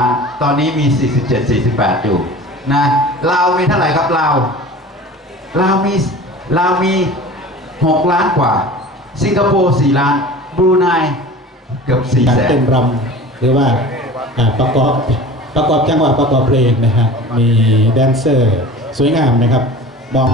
านตอนนี้มี 47 48 อยู่นะลาวมีเท่าไหร่ครับลาวลาวมีลาวมี 6 ล้านกว่า สิงคโปร์ 4 ล้านบรูไนเกือบ4แสนเต้นรำหรือว่าประกอบประกอบจังหวะประกอบเพลงนะฮะมีแดนเซอร์ สวยงามนะครับมอง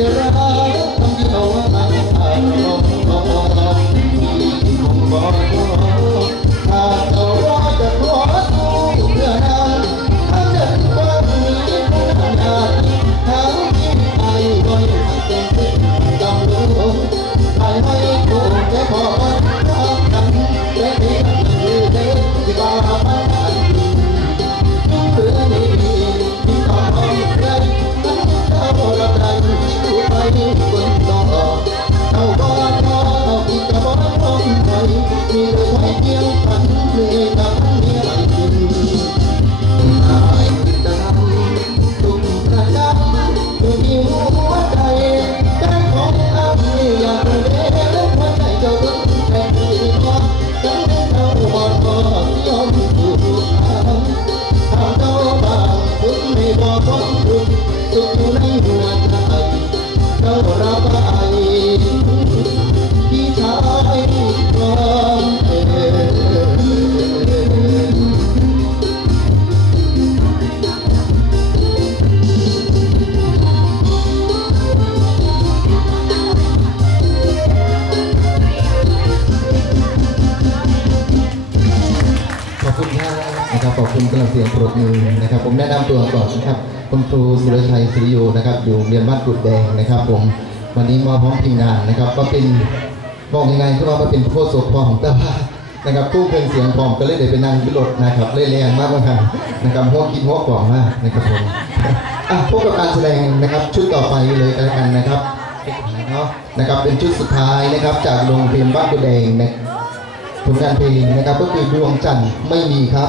Yeah. นะครับผมแนะนำตัวก่อนนะครับคุณครูสุรชัยศรีโยนะครับ อยู่เรียนบ้านกุดแดงนะครับผมวันนี้มาพร้อมทีมงานนะครับ ก็เป็นบอกยังไงก็ว่าเป็นโคศกพร้อมแต่ว่านะครับกู้เพลงเสียงพร้อมก็เลยได้ไปนั่งที่รถนะครับเล่นแรงมากมือนกันะครับหัวกินหัวกล่องมากนะครับผมอะพบกับการแสดงนะครับชุดต่อไปเลยกันแล้วกันนะครับเนาะนะครับเป็นชุดสุดท้ายนะครับ จากโรงเรียนบ้านกุดแดงนะผลงานเพลงนะครับก็คือดวงจันทร์ไม่มีครับ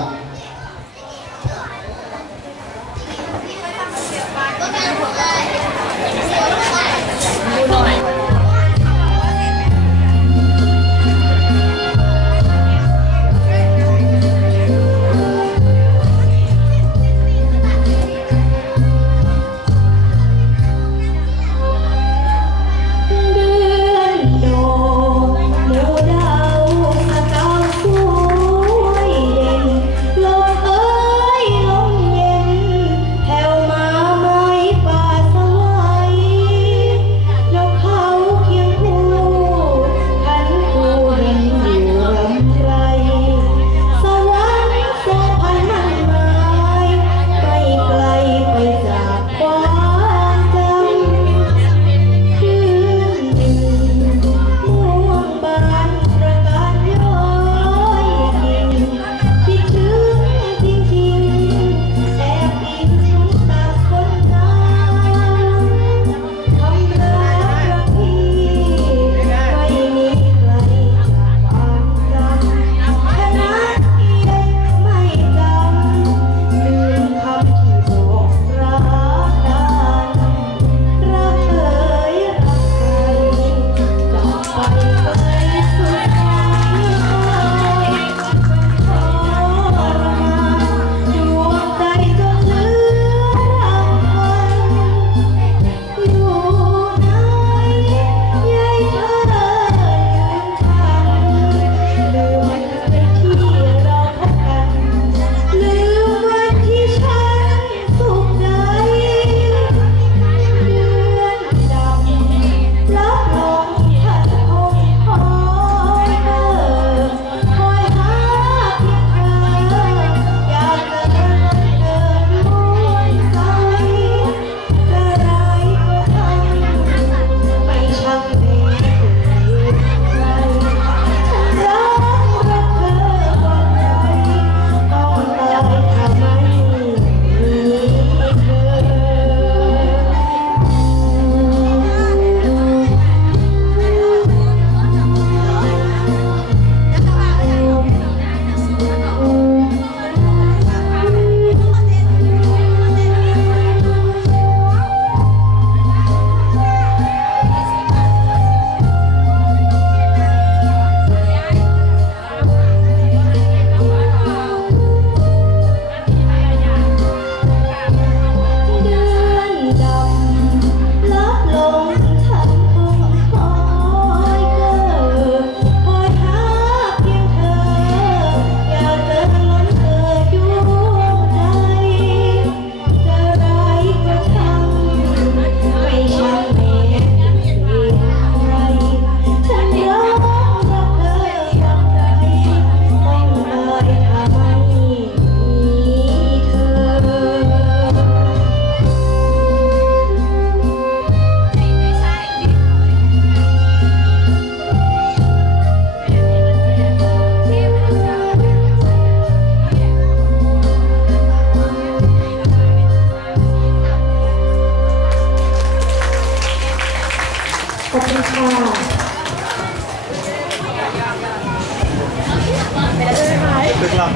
นะครับ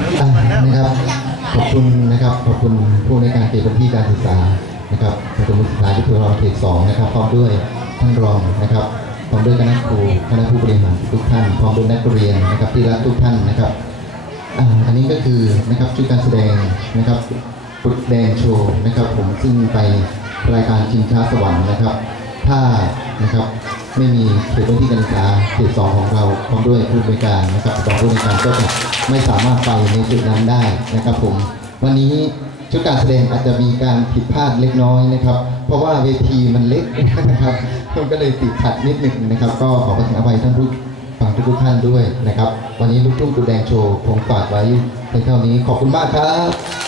ขอบคุณนะครับขอบคุณผู้ในการเขตพื้นที่การศึกษานะครับประถมศึกษาที่ทุรองเขตสองนะครับพร้อมด้วยท่านรองนะครับพร้อมด้วยคณะครูคณะผู้บริหารทุกท่านพร้อมด้วยนักเรียนนะครับที่รักทุกท่านนะครับอันนี้ก็คือนะครับชุดการแสดงนะครับปุดแดงโชว์นะครับ ผมซึ่งไปรายการชิงช้าสวรรค์นะครับ ถ้านะครับ ไม่มีเขตพื้นที่การศึกษาเขตสองของเราพร้อมด้วยผู้บริการนะครับสองผู้บริการก็จะไม่สามารถไปในจุดนั้นได้นะครับผมวันนี้ชุดการแสดงอาจจะมีการผิดพลาดเล็กน้อยนะครับ เพราะว่าเวทีมันเล็กนะครับมันก็เลยติดขัดนิดหนึ่งนะครับ ก็ขอประทานอภัยท่านผู้ฟังทุกท่านด้วยนะครับ วันนี้ลูกทุ่งกุแดงโชว์ผมฝากไว้ในเท่านี้ขอบคุณมากครับ